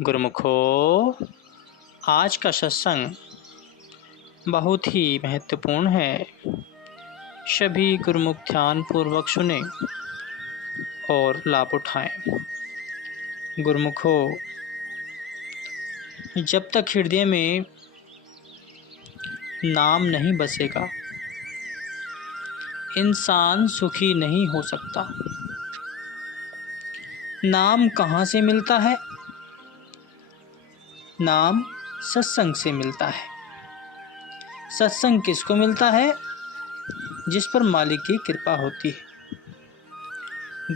गुरुमुखो, आज का सत्संग बहुत ही महत्वपूर्ण है। सभी गुरुमुख ध्यान पूर्वक सुने और लाभ उठाएं। गुरुमुखो, जब तक हृदय में नाम नहीं बसेगा, इंसान सुखी नहीं हो सकता। नाम कहाँ से मिलता है? नाम सत्संग से मिलता है। सत्संग किसको मिलता है? जिस पर मालिक की कृपा होती है।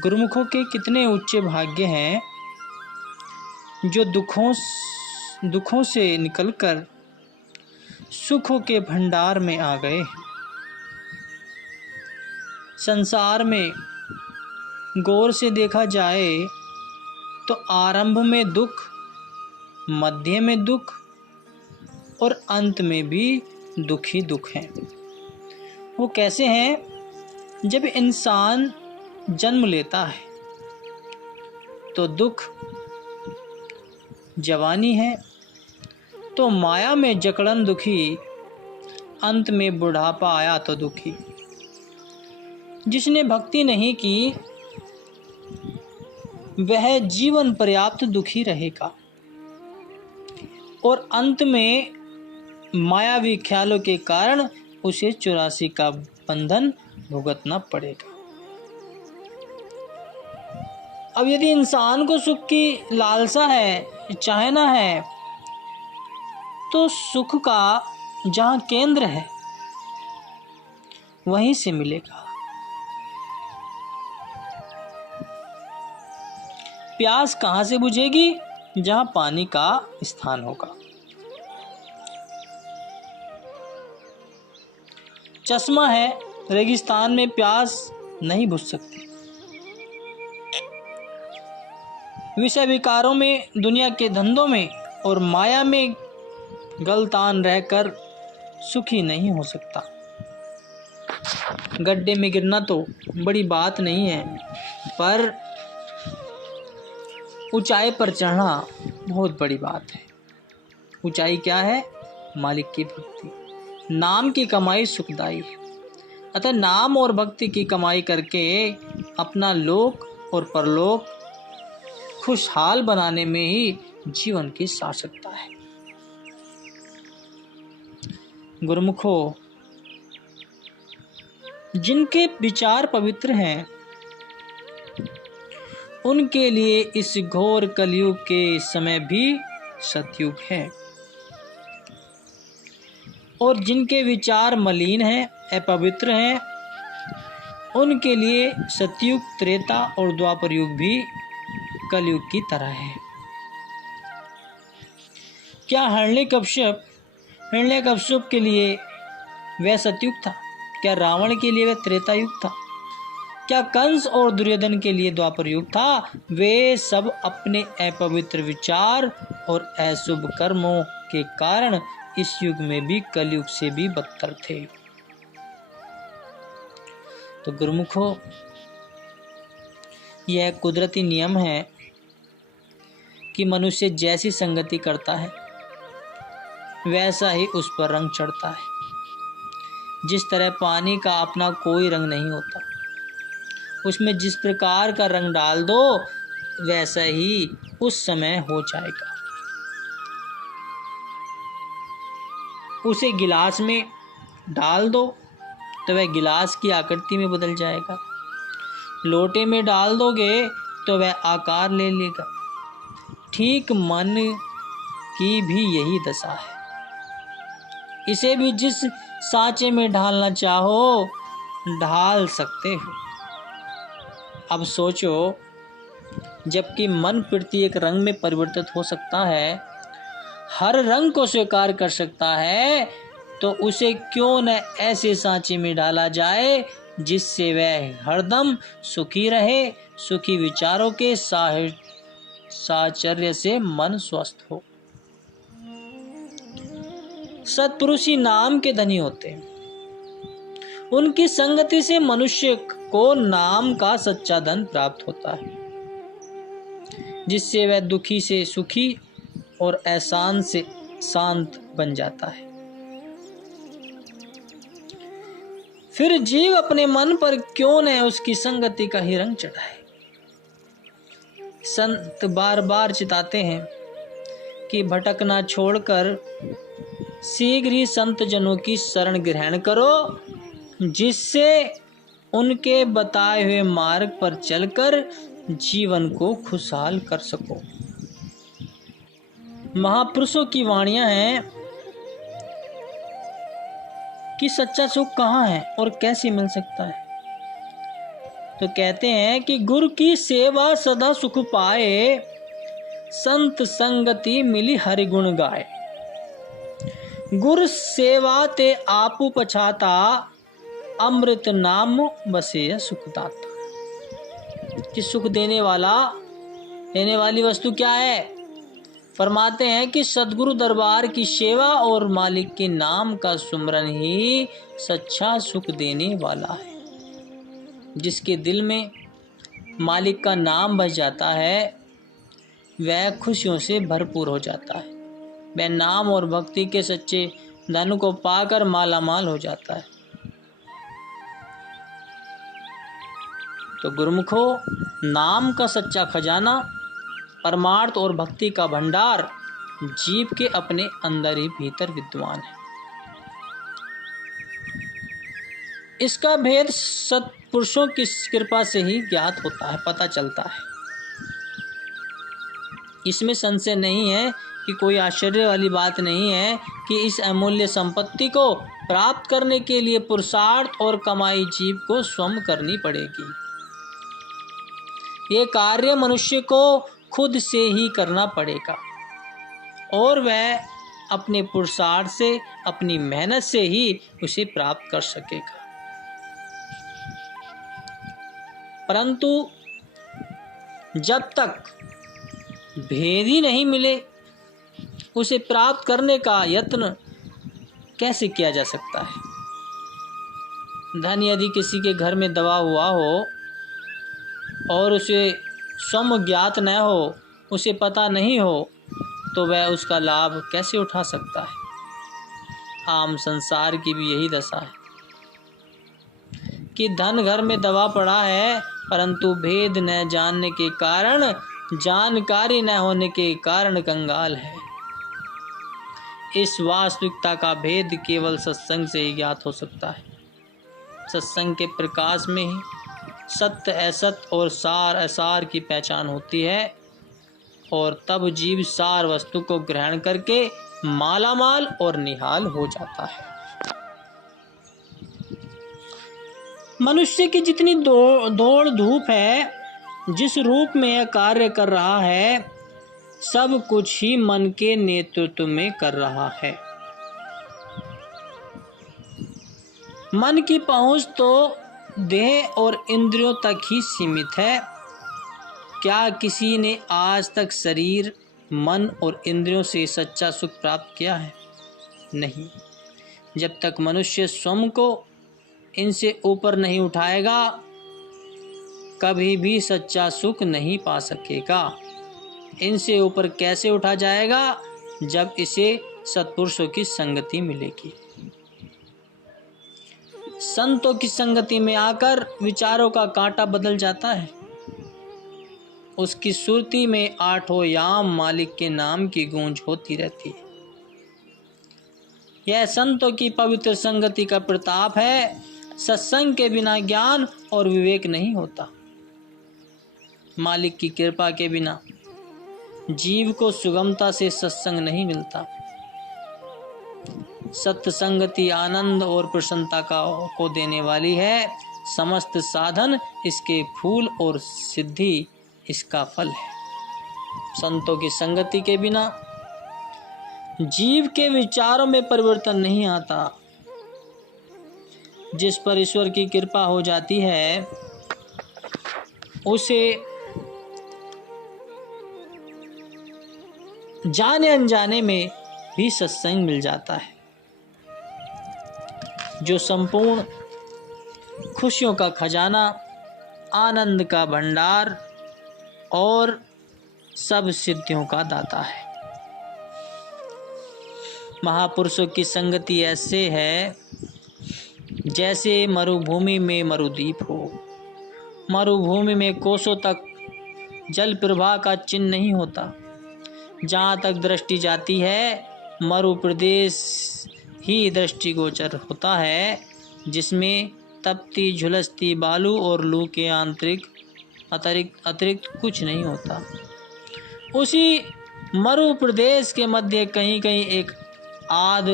गुरुमुखों के कितने उच्च भाग्य हैं जो दुखों से निकलकर सुखों के भंडार में आ गए। संसार में गौर से देखा जाए तो आरंभ में दुख, मध्य में दुख और अंत में भी दुख ही दुख हैं। वो कैसे हैं? जब इंसान जन्म लेता है तो दुख, जवानी है तो माया में जकड़न दुखी, अंत में बुढ़ापा आया तो दुखी। जिसने भक्ति नहीं की वह जीवन पर्याप्त दुखी रहेगा और अंत में मायावी ख्यालों के कारण उसे 84 का बंधन भुगतना पड़ेगा। अब यदि इंसान को सुख की लालसा है, चाहना है, तो सुख का जहाँ केंद्र है वहीं से मिलेगा। प्यास कहाँ से बुझेगी? जहाँ पानी का स्थान होगा। चश्मा है, रेगिस्तान में प्यास नहीं बुझ सकती। विषय विकारों में, दुनिया के धंधों में और माया में गलतान रहकर सुखी नहीं हो सकता। गड्ढे में गिरना तो बड़ी बात नहीं है, पर ऊंचाई पर चढ़ना बहुत बड़ी बात है। ऊंचाई क्या है? मालिक की भक्ति। नाम की कमाई सुखदाई है। अतः नाम और भक्ति की कमाई करके अपना लोक और परलोक खुशहाल बनाने में ही जीवन की सार्थकता है। गुरुमुखो, जिनके विचार पवित्र हैं उनके लिए इस घोर कलयुग के समय भी सतयुग है, और जिनके विचार मलिन हैं, अपवित्र हैं, उनके लिए सतयुग, त्रेता और द्वापर युग भी कलयुग की तरह है। क्या हिरण्यकश्यप के लिए वह सतयुग था? क्या रावण के लिए वह त्रेता युग था? क्या कंस और दुर्योधन के लिए द्वापर युग था? वे सब अपने अपवित्र विचार और अशुभ कर्मों के कारण इस युग में भी कलयुग से भी बदतर थे। तो गुरुमुखो, यह कुदरती नियम है कि मनुष्य जैसी संगति करता है वैसा ही उस पर रंग चढ़ता है। जिस तरह पानी का अपना कोई रंग नहीं होता, उसमें जिस प्रकार का रंग डाल दो वैसा ही उस समय हो जाएगा। उसे गिलास में डाल दो तो वह गिलास की आकृति में बदल जाएगा। लोटे में डाल दोगे तो वह आकार ले लेगा। ठीक मन की भी यही दशा है। इसे भी जिस सांचे में ढालना चाहो ढाल सकते हो। अब सोचो, जबकि मन प्रति एक रंग में परिवर्तित हो सकता है, हर रंग को स्वीकार कर सकता है, तो उसे क्यों न ऐसे सांचे में डाला जाए जिससे वह हरदम सुखी रहे, सुखी विचारों के साहचर्य से मन स्वस्थ हो। सत्पुरुष ही नाम के धनी होते हैं। उनकी संगति से मनुष्य को नाम का सच्चा धन प्राप्त होता है, जिससे वह दुखी से सुखी और एहसान से शांत बन जाता है। फिर जीव अपने मन पर क्यों न उसकी संगति का ही रंग चढ़ाए। संत बार बार चिताते हैं कि भटकना छोड़कर शीघ्र ही संत जनों की शरण ग्रहण करो, जिससे उनके बताए हुए मार्ग पर चलकर जीवन को खुशहाल कर सको। महापुरुषों की वाणियां हैं कि सच्चा सुख कहाँ है और कैसे मिल सकता है। तो कहते हैं कि गुरु की सेवा सदा सुख पाए, संत संगति मिली हरि गुण गाए। गुर सेवा ते आपू पछाता, अमृत नाम बसे सुखदाता। कि सुख देने वाली वस्तु क्या है? फरमाते हैं कि सदगुरु दरबार की सेवा और मालिक के नाम का सुमरन ही सच्चा सुख देने वाला है। जिसके दिल में मालिक का नाम बस जाता है, वह खुशियों से भरपूर हो जाता है। वह नाम और भक्ति के सच्चे धन को पाकर मालामाल हो जाता है। तो गुरुमुखो, नाम का सच्चा खजाना, परमार्थ और भक्ति का भंडार जीव के अपने अंदर ही भीतर विद्यमान है। इसका भेद सत्पुरुषों की कृपा से ही ज्ञात होता है, पता चलता है। इसमें संशय नहीं है कि कोई आश्चर्य वाली बात नहीं है कि इस अमूल्य संपत्ति को प्राप्त करने के लिए पुरुषार्थ और कमाई जीव को स्वयं करनी पड़ेगी। ये कार्य मनुष्य को खुद से ही करना पड़ेगा और वह अपने पुरुषार्थ से, अपनी मेहनत से ही उसे प्राप्त कर सकेगा। परंतु जब तक भेद ही नहीं मिले, उसे प्राप्त करने का यत्न कैसे किया जा सकता है? धन यदि किसी के घर में दबा हुआ हो और उसे स्वयं ज्ञात न हो, उसे पता नहीं हो, तो वह उसका लाभ कैसे उठा सकता है? आम संसार की भी यही दशा है कि धन घर में दबा पड़ा है, परंतु भेद न जानने के कारण, जानकारी न होने के कारण कंगाल है। इस वास्तविकता का भेद केवल सत्संग से ही ज्ञात हो सकता है। सत्संग के प्रकाश में ही सत्य असत और सार असार की पहचान होती है और तब जीव सार वस्तु को ग्रहण करके मालामाल और निहाल हो जाता है। मनुष्य की जितनी दौड़ धूप है, जिस रूप में यह कार्य कर रहा है, सब कुछ ही मन के नेतृत्व में कर रहा है। मन की पहुंच तो देह और इंद्रियों तक ही सीमित है। क्या किसी ने आज तक शरीर, मन और इंद्रियों से सच्चा सुख प्राप्त किया है? नहीं। जब तक मनुष्य स्वयं को इनसे ऊपर नहीं उठाएगा, कभी भी सच्चा सुख नहीं पा सकेगा। इनसे ऊपर कैसे उठा जाएगा? जब इसे सत्पुरुषों की संगति मिलेगी। संतों की संगति में आकर विचारों का कांटा बदल जाता है। उसकी सुरती में आठों याम मालिक के नाम की गूंज होती रहती है। यह संतों की पवित्र संगति का प्रताप है। सत्संग के बिना ज्ञान और विवेक नहीं होता। मालिक की कृपा के बिना जीव को सुगमता से सत्संग नहीं मिलता। सत्संगति आनंद और प्रसन्नता को देने वाली है। समस्त साधन इसके फूल और सिद्धि इसका फल है। संतों की संगति के बिना जीव के विचारों में परिवर्तन नहीं आता। जिस पर ईश्वर की कृपा हो जाती है, उसे जाने अनजाने में भी सत्संग मिल जाता है, जो संपूर्ण खुशियों का खजाना, आनंद का भंडार और सब सिद्धियों का दाता है। महापुरुषों की संगति ऐसे है जैसे मरुभूमि में मरुद्वीप हो। मरुभूमि में कोसों तक जल प्रवाह का चिन्ह नहीं होता। जहाँ तक दृष्टि जाती है मरु प्रदेश ही दृष्टिगोचर होता है, जिसमें तपती झुलसती बालू और लू के अतिरिक्त कुछ नहीं होता। उसी मरु प्रदेश के मध्य कहीं कहीं एक आध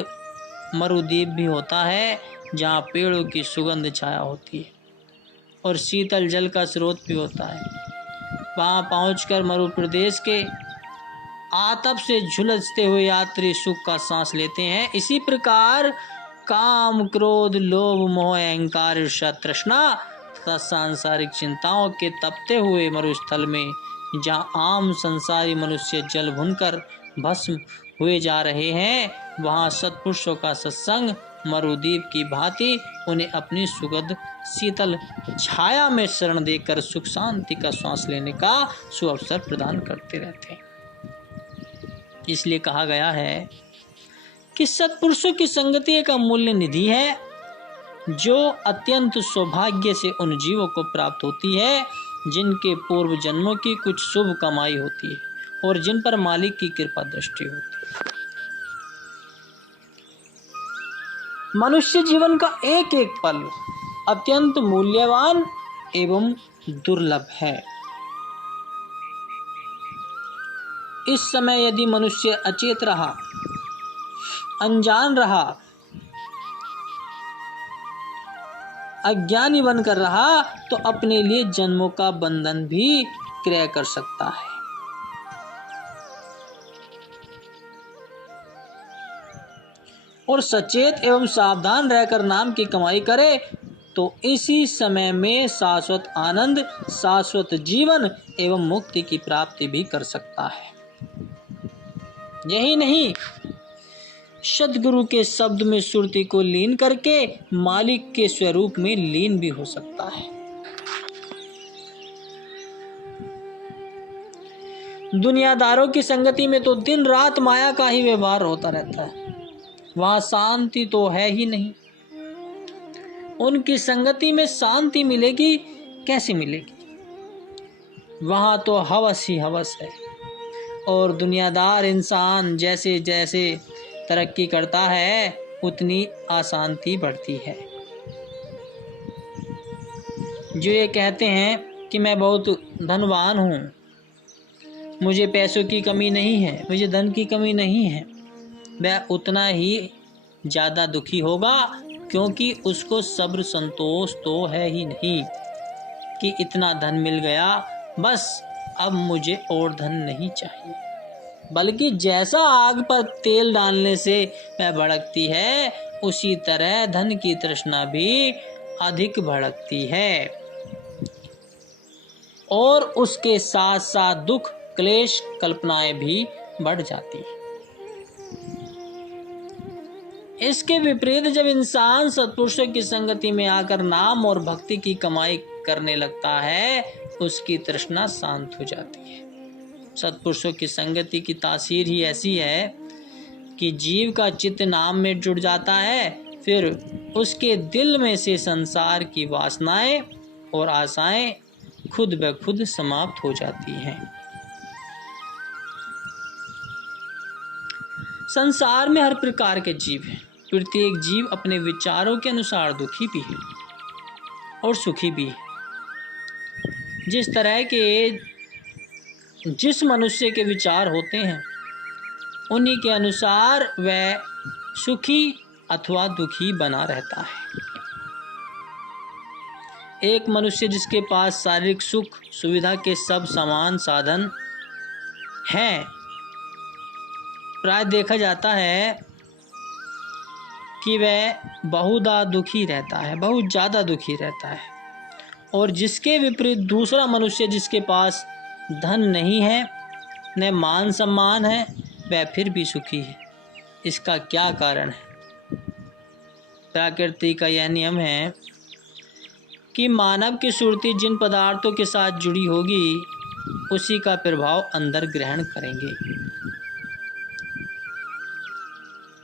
मरुद्वीप भी होता है, जहाँ पेड़ों की सुगंध छाया होती है और शीतल जल का स्रोत भी होता है। वहाँ पहुंचकर मरु प्रदेश के आतप से झुलसते हुए यात्री सुख का सांस लेते हैं। इसी प्रकार काम, क्रोध, लोभ, मोह, अहंकार, ईर्ष्या, तृष्णा तथा सांसारिक चिंताओं के तपते हुए मरुस्थल में जहाँ आम संसारी मनुष्य जल भुनकर भस्म हुए जा रहे हैं, वहाँ सत्पुरुषों का सत्संग मरुद्वीप की भांति उन्हें अपनी सुगंध शीतल छाया में शरण देकर सुख शांति का श्वास लेने का सुअवसर प्रदान करते रहते हैं। इसलिए कहा गया है कि सत्पुरुषों की संगति एक अमूल्य निधि है, जो अत्यंत सौभाग्य से उन जीवों को प्राप्त होती है जिनके पूर्व जन्मों की कुछ शुभ कमाई होती है और जिन पर मालिक की कृपा दृष्टि होती है। मनुष्य जीवन का एक एक पल अत्यंत मूल्यवान एवं दुर्लभ है। इस समय यदि मनुष्य अचेत रहा, अनजान रहा, अज्ञानी बनकर रहा, तो अपने लिए जन्मों का बंधन भी क्रय कर सकता है। और सचेत एवं सावधान रहकर नाम की कमाई करे तो इसी समय में शाश्वत आनंद, शाश्वत जीवन एवं मुक्ति की प्राप्ति भी कर सकता है। यही नहीं, सद्गुरु के शब्द में सुरती को लीन करके मालिक के स्वरूप में लीन भी हो सकता है। दुनियादारों की संगति में तो दिन रात माया का ही व्यवहार होता रहता है, वहां शांति तो है ही नहीं। उनकी संगति में शांति मिलेगी कैसे मिलेगी? वहां तो हवस ही हवस है। और दुनियादार इंसान जैसे जैसे तरक्की करता है उतनी अशांति बढ़ती है। जो ये कहते हैं कि मैं बहुत धनवान हूँ, मुझे पैसों की कमी नहीं है, मुझे धन की कमी नहीं है, वह उतना ही ज़्यादा दुखी होगा, क्योंकि उसको सब्र संतोष तो है ही नहीं कि इतना धन मिल गया, बस अब मुझे और धन नहीं चाहिए। बल्कि जैसा आग पर तेल डालने से वह भड़कती है, उसी तरह धन की तृष्णा भी अधिक भड़कती है और उसके साथ साथ दुख, क्लेश, कल्पनाएं भी बढ़ जाती है। इसके विपरीत जब इंसान सत्पुरुषों की संगति में आकर नाम और भक्ति की कमाई करने लगता है, उसकी तृष्णा शांत हो जाती है। सत्पुरुषों की संगति की तासीर ही ऐसी है कि जीव का चित्त नाम में जुड़ जाता है, फिर उसके दिल में से संसार की वासनाएं और आशाएं खुद ब खुद समाप्त हो जाती हैं। संसार में हर प्रकार के जीव हैं। प्रत्येक जीव अपने विचारों के अनुसार दुखी भी है और सुखी भी है। जिस तरह के जिस मनुष्य के विचार होते हैं, उन्हीं के अनुसार वह सुखी अथवा दुखी बना रहता है। एक मनुष्य जिसके पास शारीरिक सुख सुविधा के सब समान साधन हैं, प्राय देखा जाता है कि वह बहुधा दुखी रहता है, बहुत ज़्यादा दुखी रहता है। और जिसके विपरीत दूसरा मनुष्य जिसके पास धन नहीं है, न मान सम्मान है, वह फिर भी सुखी है। इसका क्या कारण है? प्रकृति का यह नियम है कि मानव की सुरती जिन पदार्थों के साथ जुड़ी होगी, उसी का प्रभाव अंदर ग्रहण करेंगे।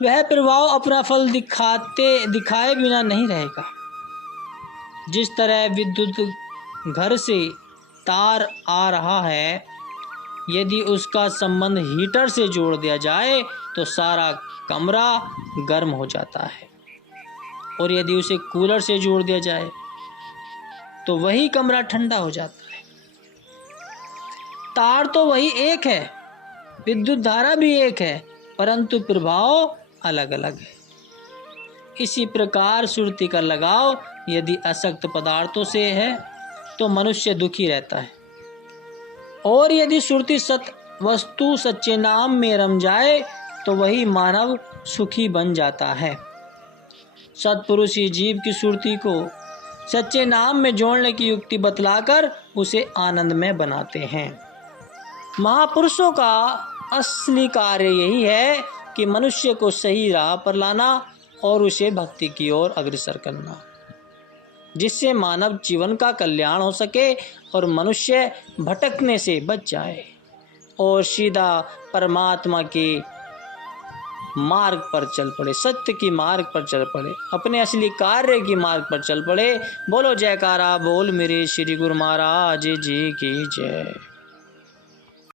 वह प्रभाव अपना फल दिखाए बिना नहीं रहेगा। जिस तरह विद्युत घर से तार आ रहा है, यदि उसका संबंध हीटर से जोड़ दिया जाए तो सारा कमरा गर्म हो जाता है, और यदि उसे कूलर से जोड़ दिया जाए तो वही कमरा ठंडा हो जाता है। तार तो वही एक है, विद्युत धारा भी एक है, परंतु प्रभाव अलग अलग है। इसी प्रकार सुरती का लगाव यदि असक्त पदार्थों से है तो मनुष्य दुखी रहता है, और यदि सुरती सत वस्तु सच्चे नाम में रम जाए तो वही मानव सुखी बन जाता है। सत्पुरुष ही जीव की सुरती को सच्चे नाम में जोड़ने की युक्ति बतलाकर उसे आनंद में बनाते हैं। महापुरुषों का असली कार्य यही है कि मनुष्य को सही राह पर लाना और उसे भक्ति की ओर अग्रसर करना, जिससे मानव जीवन का कल्याण हो सके और मनुष्य भटकने से बच जाए और सीधा परमात्मा के मार्ग पर चल पड़े, सत्य की मार्ग पर चल पड़े, अपने असली कार्य की मार्ग पर चल पड़े। बोलो जयकारा बोल मेरे श्री गुरु महाराज जी की जय।